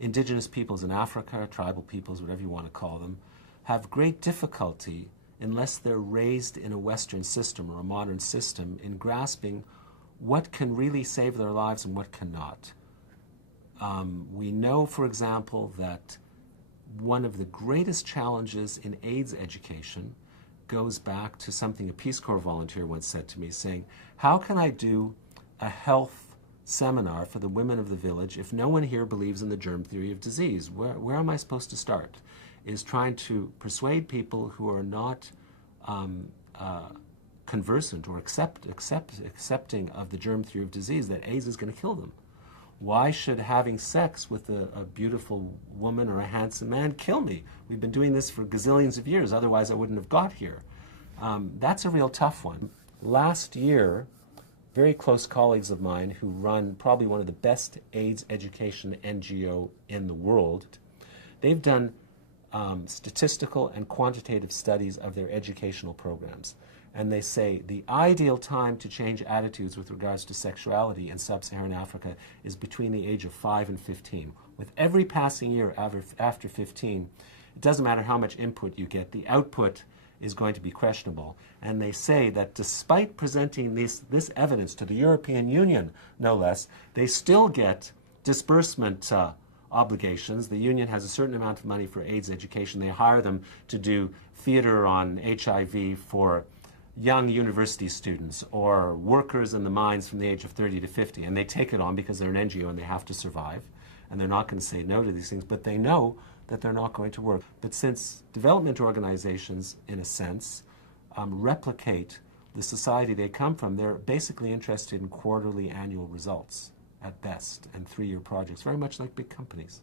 indigenous peoples in Africa, tribal peoples, whatever you want to call them, have great difficulty, unless they're raised in a Western system or a modern system, in grasping what can really save their lives and what cannot. We know, for example, that one of the greatest challenges in AIDS education goes back to something a Peace Corps volunteer once said to me, saying, how can I do a health seminar for the women of the village if no one here believes in the germ theory of disease? Where am I supposed to start? Is trying to persuade people who are not conversant or accepting of the germ theory of disease that AIDS is going to kill them. Why should having sex with a beautiful woman or a handsome man kill me? We've been doing this for gazillions of years, otherwise I wouldn't have got here. That's a real tough one. Last year, very close colleagues of mine who run probably one of the best AIDS education NGO in the world, they've done statistical and quantitative studies of their educational programs. And they say the ideal time to change attitudes with regards to sexuality in sub-Saharan Africa is between the age of 5 and 15. With every passing year after 15, it doesn't matter how much input you get, the output is going to be questionable. And they say that despite presenting this evidence to the European Union, no less, they still get disbursement obligations. The union has a certain amount of money for AIDS education. They hire them to do theater on HIV for young university students or workers in the mines from the age of 30 to 50. And they take it on because they're an NGO and they have to survive. And they're not going to say no to these things, but they know that they're not going to work. But since development organizations, in a sense, replicate the society they come from, they're basically interested in quarterly, annual results at best, and 3-year projects, very much like big companies.